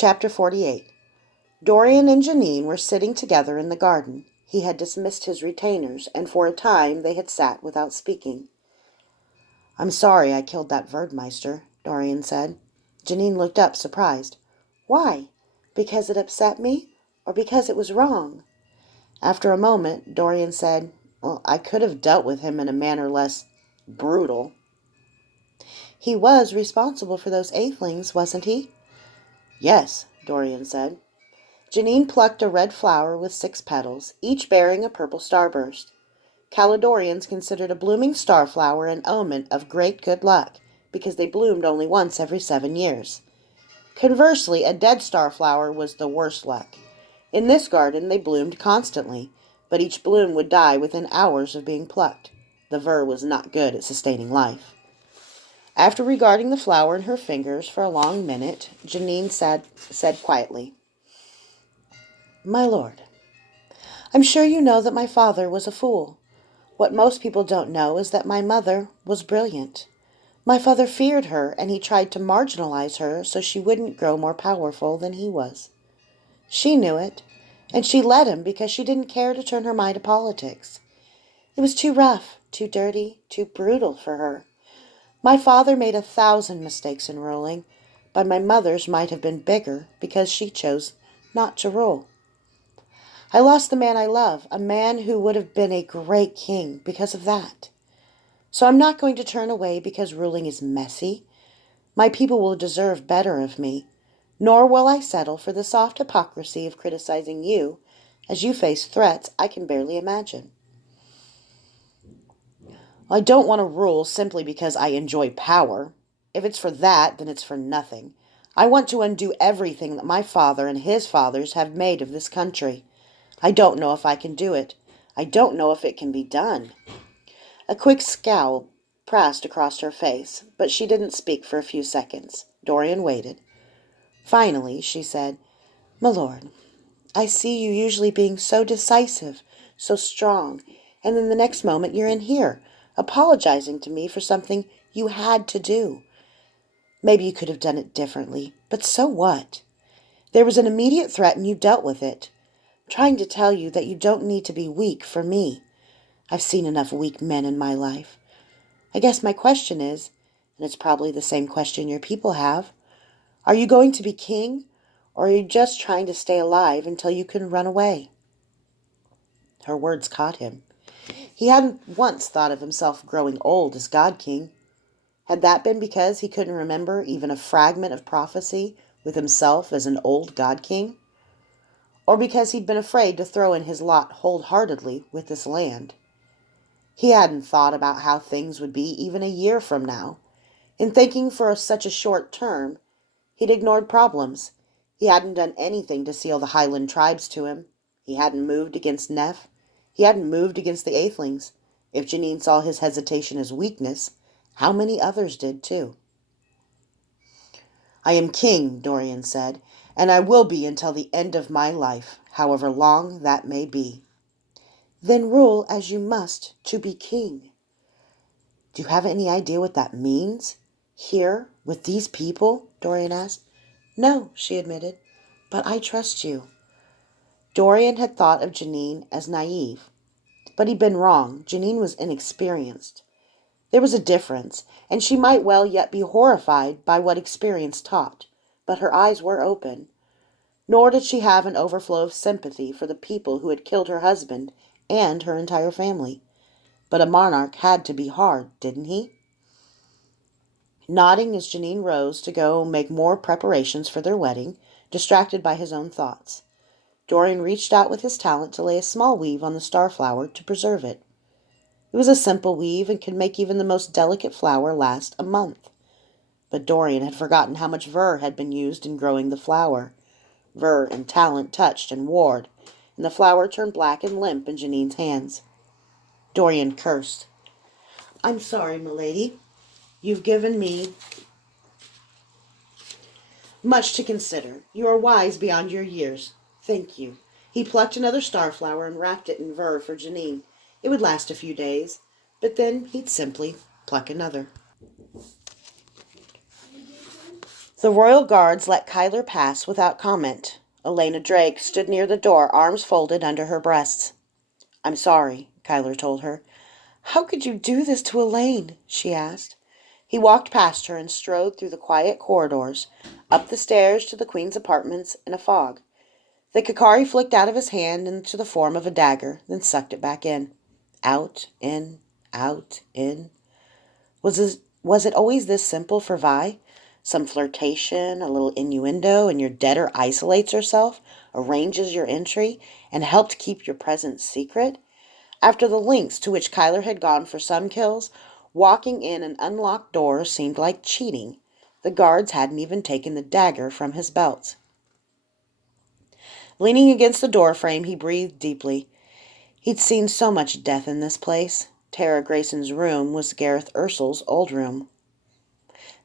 Chapter 48. Dorian and Janine were sitting together in the garden. He had dismissed his retainers, and for a time they had sat without speaking. "I'm sorry I killed that Verdmeister," Dorian said. Janine looked up, surprised. "Why? Because it upset me? Or because it was wrong?" After a moment, Dorian said, "Well, I could have dealt with him in a manner less brutal." "He was responsible for those aethelings, wasn't he?" "Yes," Dorian said. Janine plucked a red flower with 6 petals, each bearing a purple starburst. Caledonians considered a blooming starflower an omen of great good luck, because they bloomed only once every 7 years. Conversely, a dead starflower was the worst luck. In this garden they bloomed constantly, but each bloom would die within hours of being plucked. The ver was not good at sustaining life. After regarding the flower in her fingers for a long minute, Janine said quietly, "My lord, I'm sure you know that my father was a fool. What most people don't know is that my mother was brilliant. My father feared her, and he tried to marginalize her so she wouldn't grow more powerful than he was. She knew it, and she let him because she didn't care to turn her mind to politics. It was too rough, too dirty, too brutal for her. My father made 1,000 mistakes in ruling, but my mother's might have been bigger because she chose not to rule. I lost the man I love, a man who would have been a great king because of that. So I'm not going to turn away because ruling is messy. My people will deserve better of me, nor will I settle for the soft hypocrisy of criticizing you as you face threats I can barely imagine. I don't want to rule simply because I enjoy power. If it's for that, then it's for nothing. I want to undo everything that my father and his fathers have made of this country. I don't know if I can do it. I don't know if it can be done." A quick scowl passed across her face, but she didn't speak for a few seconds. Dorian waited. Finally, she said, "My lord, I see you usually being so decisive, so strong, and then the next moment you're in here, apologizing to me for something you had to do. Maybe you could have done it differently, but so what? There was an immediate threat and you dealt with it. I'm trying to tell you that you don't need to be weak for me. I've seen enough weak men in my life. I guess my question is, and it's probably the same question your people have, are you going to be king, or are you just trying to stay alive until you can run away?" Her words caught him. He hadn't once thought of himself growing old as God King. Had that been because he couldn't remember even a fragment of prophecy with himself as an old God King? Or because he'd been afraid to throw in his lot wholeheartedly with this land? He hadn't thought about how things would be even a year from now. In thinking for such a short term, he'd ignored problems. He hadn't done anything to seal the Highland tribes to him. He hadn't moved against Neff. He hadn't moved against the Aethelings. If Janine saw his hesitation as weakness, how many others did too? "I am king," Dorian said, "and I will be until the end of my life, however long that may be." "Then rule as you must to be king." "Do you have any idea what that means? Here, with these people?" Dorian asked. "No," she admitted, "but I trust you." Dorian had thought of Janine as naive, but he'd been wrong. Janine was inexperienced. There was a difference, and she might well yet be horrified by what experience taught, but her eyes were open. Nor did she have an overflow of sympathy for the people who had killed her husband and her entire family. But a monarch had to be hard, didn't he? Nodding as Janine rose to go make more preparations for their wedding, distracted by his own thoughts, Dorian reached out with his talent to lay a small weave on the starflower to preserve it. It was a simple weave and could make even the most delicate flower last a month. But Dorian had forgotten how much ver had been used in growing the flower. Ver and talent touched and warred, and the flower turned black and limp in Janine's hands. Dorian cursed. "I'm sorry, milady. You've given me much to consider. You are wise beyond your years. Thank you." He plucked another starflower and wrapped it in ver for Janine. It would last a few days, but then he'd simply pluck another. The royal guards let Kyler pass without comment. Elena Drake stood near the door, arms folded under her breasts. "I'm sorry," Kyler told her. "How could you do this to Elaine?" she asked. He walked past her and strode through the quiet corridors, up the stairs to the Queen's apartments in a fog. The Kikari flicked out of his hand into the form of a dagger, then sucked it back in. Out, in, out, in. Was it always this simple for Vi? Some flirtation, a little innuendo, and your debtor isolates herself, arranges your entry, and helped keep your presence secret? After the lengths to which Kyler had gone for some kills, walking in an unlocked door seemed like cheating. The guards hadn't even taken the dagger from his belt. Leaning against the doorframe, he breathed deeply. He'd seen so much death in this place. Tara Grayson's room was Gareth Ursel's old room.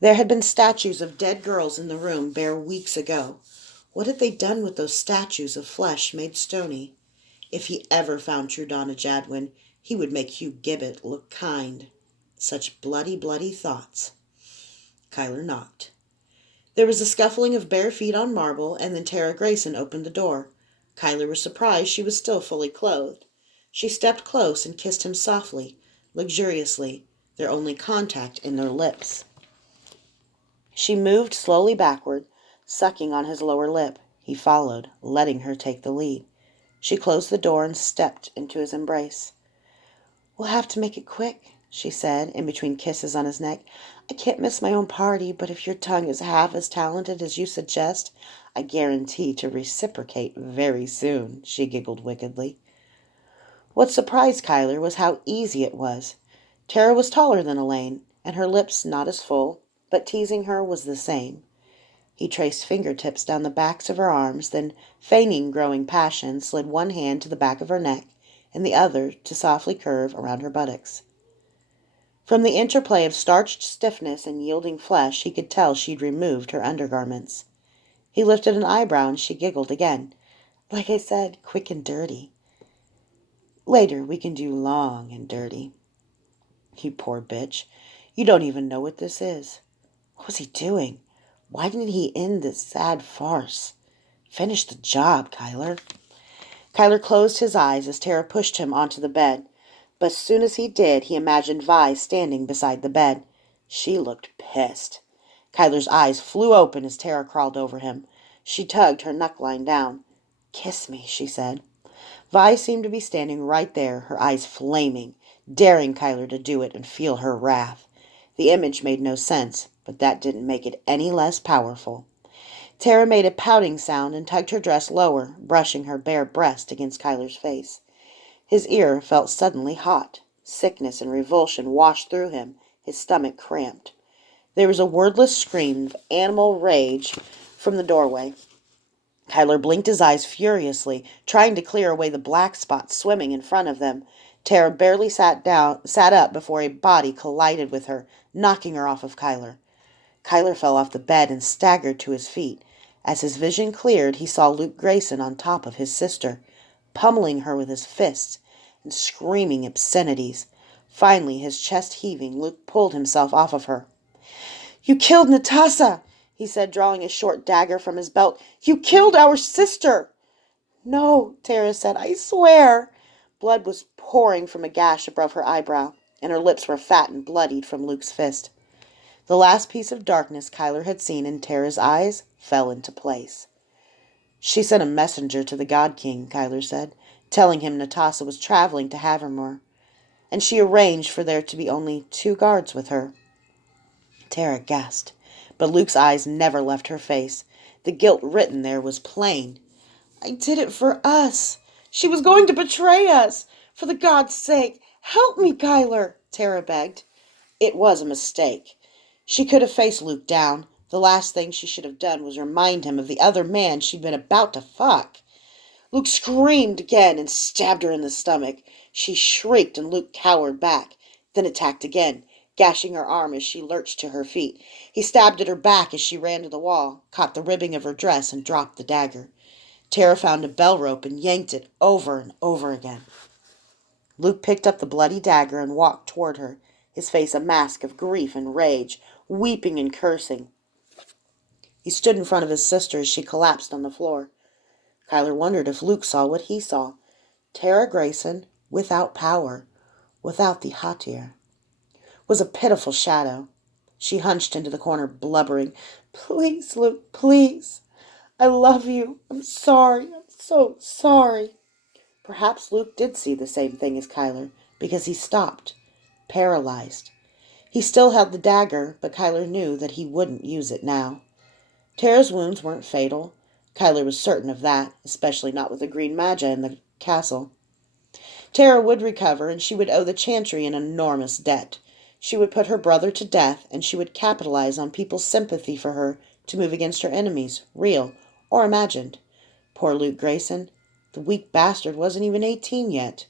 There had been statues of dead girls in the room bare weeks ago. What had they done with those statues of flesh made stony? If he ever found Trudonna Jadwin, he would make Hugh Gibbet look kind. Such bloody, bloody thoughts. Kyler knocked. There was a scuffling of bare feet on marble, and then Tara Grayson opened the door. Kyler was surprised she was still fully clothed. She stepped close and kissed him softly, luxuriously, their only contact in their lips. She moved slowly backward, sucking on his lower lip. He followed, letting her take the lead. She closed the door and stepped into his embrace. "We'll have to make it quick," she said, in between kisses on his neck. "I can't miss my own party, but if your tongue is half as talented as you suggest, I guarantee to reciprocate very soon," she giggled wickedly. What surprised Kyler was how easy it was. Tara was taller than Elaine, and her lips not as full, but teasing her was the same. He traced fingertips down the backs of her arms, then, feigning growing passion, slid one hand to the back of her neck and the other to softly curve around her buttocks. From the interplay of starched stiffness and yielding flesh, he could tell she'd removed her undergarments. He lifted an eyebrow and she giggled again. "Like I said, quick and dirty. Later we can do long and dirty." "You poor bitch. You don't even know what this is." What was he doing? Why didn't he end this sad farce? Finish the job, Kyler. Kyler closed his eyes as Tara pushed him onto the bed. But as soon as he did, he imagined Vi standing beside the bed. She looked pissed. Kyler's eyes flew open as Tara crawled over him. She tugged her neckline down. "Kiss me," she said. Vi seemed to be standing right there, her eyes flaming, daring Kyler to do it and feel her wrath. The image made no sense, but that didn't make it any less powerful. Tara made a pouting sound and tugged her dress lower, brushing her bare breast against Kyler's face. His ear felt suddenly hot. Sickness and revulsion washed through him. His stomach cramped. There was a wordless scream of animal rage from the doorway. Kyler blinked his eyes furiously, trying to clear away the black spots swimming in front of them. Tara barely sat up before a body collided with her, knocking her off of Kyler. Kyler fell off the bed and staggered to his feet. As his vision cleared, he saw Luke Grayson on top of his sister, pummeling her with his fists and screaming obscenities. Finally, his chest heaving, Luke pulled himself off of her. "You killed Natasha," he said, drawing a short dagger from his belt. "You killed our sister." "No," Tara said, "I swear." Blood was pouring from a gash above her eyebrow, and her lips were fat and bloodied from Luke's fist. The last piece of darkness Kyler had seen in Tara's eyes fell into place. "She sent a messenger to the God King," Kyler said, telling him Natasha was traveling to Havermore, and she arranged for there to be only 2 guards with her. Tara gasped, but Luke's eyes never left her face. The guilt written there was plain. "I did it for us. She was going to betray us. For the God's sake, help me, Kyler," Tara begged. It was a mistake. She could have faced Luke down. The last thing she should have done was remind him of the other man she'd been about to fuck. Luke screamed again and stabbed her in the stomach. She shrieked and Luke cowered back, then attacked again, gashing her arm as she lurched to her feet. He stabbed at her back as she ran to the wall, caught the ribbing of her dress, and dropped the dagger. Tara found a bell rope and yanked it over and over again. Luke picked up the bloody dagger and walked toward her, his face a mask of grief and rage, weeping and cursing. He stood in front of his sister as she collapsed on the floor. Kyler wondered if Luke saw what he saw. Tara Grayson, without power, without the hauteur, was a pitiful shadow. She hunched into the corner, blubbering, "Please, Luke, please. I love you. I'm sorry. I'm so sorry." Perhaps Luke did see the same thing as Kyler, because he stopped, paralyzed. He still held the dagger, but Kyler knew that he wouldn't use it now. Tara's wounds weren't fatal. Kyler was certain of that, especially not with the green magia in the castle. Tara would recover, and she would owe the Chantry an enormous debt. She would put her brother to death, and she would capitalize on people's sympathy for her to move against her enemies, real or imagined. Poor Luke Grayson. The weak bastard wasn't even 18 yet.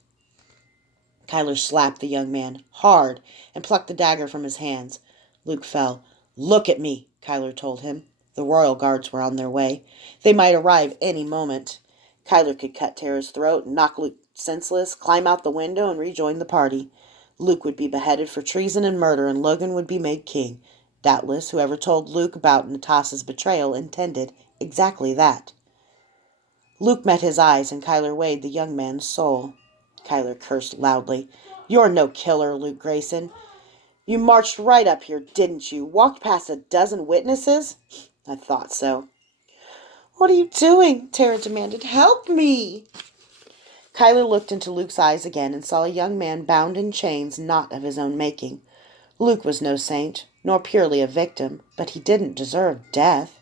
Kyler slapped the young man hard and plucked the dagger from his hands. Luke fell. "Look at me," Kyler told him. The royal guards were on their way. They might arrive any moment. Kyler could cut Tara's throat and knock Luke senseless, climb out the window, and rejoin the party. Luke would be beheaded for treason and murder, and Logan would be made king. Doubtless, whoever told Luke about Natasha's betrayal intended exactly that. Luke met his eyes, and Kyler weighed the young man's soul. Kyler cursed loudly. "You're no killer, Luke Grayson. You marched right up here, didn't you? Walked past a dozen witnesses?" "I thought so." "What are you doing?" Tara demanded. "Help me!" Kyler looked into Luke's eyes again and saw a young man bound in chains not of his own making. Luke was no saint, nor purely a victim, but he didn't deserve death.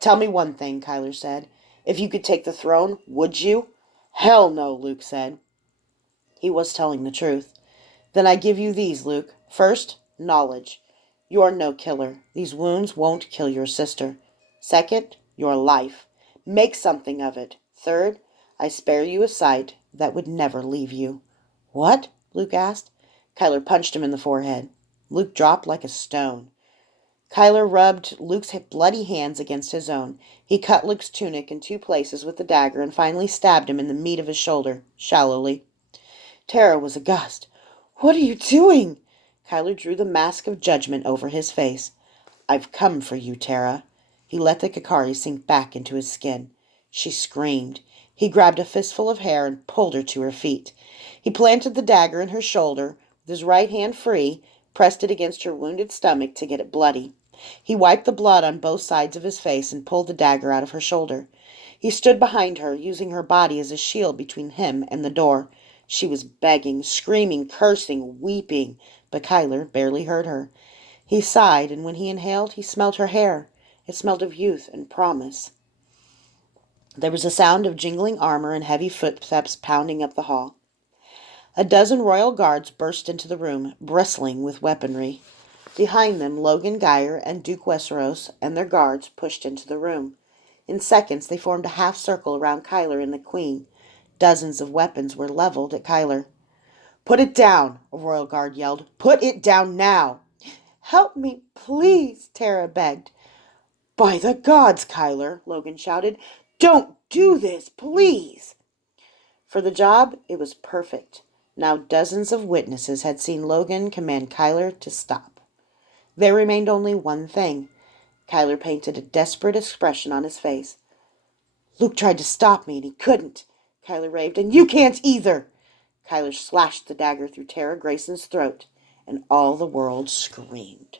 "Tell me one thing," Kyler said. "If you could take the throne, would you?" "Hell no," Luke said. He was telling the truth. "Then I give you these, Luke. First, knowledge. You're no killer. These wounds won't kill your sister. Second, your life. Make something of it. Third, I spare you a sight that would never leave you." "What?" Luke asked. Kyler punched him in the forehead. Luke dropped like a stone. Kyler rubbed Luke's bloody hands against his own. He cut Luke's tunic in 2 places with the dagger and finally stabbed him in the meat of his shoulder, shallowly. Tara was aghast. "What are you doing?" Kyler drew the mask of judgment over his face. "I've come for you, Tara." He let the Kakari sink back into his skin. She screamed. He grabbed a fistful of hair and pulled her to her feet. He planted the dagger in her shoulder, with his right hand free, pressed it against her wounded stomach to get it bloody. He wiped the blood on both sides of his face and pulled the dagger out of her shoulder. He stood behind her, using her body as a shield between him and the door. She was begging, screaming, cursing, weeping, but Kyler barely heard her. He sighed, and when he inhaled, he smelled her hair. It smelled of youth and promise. There was a sound of jingling armor and heavy footsteps pounding up the hall. A dozen royal guards burst into the room, bristling with weaponry. Behind them, Logan Geyer and Duke Westeros and their guards pushed into the room. In seconds, they formed a half circle around Kyler and the Queen. Dozens of weapons were leveled at Kyler. "Put it down," a royal guard yelled. "Put it down now." "Help me, please," Tara begged. "By the gods, Kyler," Logan shouted. "Don't do this, please." For the job, it was perfect. Now dozens of witnesses had seen Logan command Kyler to stop. There remained only one thing. Kyler painted a desperate expression on his face. "Luke tried to stop me, and he couldn't," Kyler raved, "and you can't either." Kyler slashed the dagger through Tara Grayson's throat, and all the world screamed.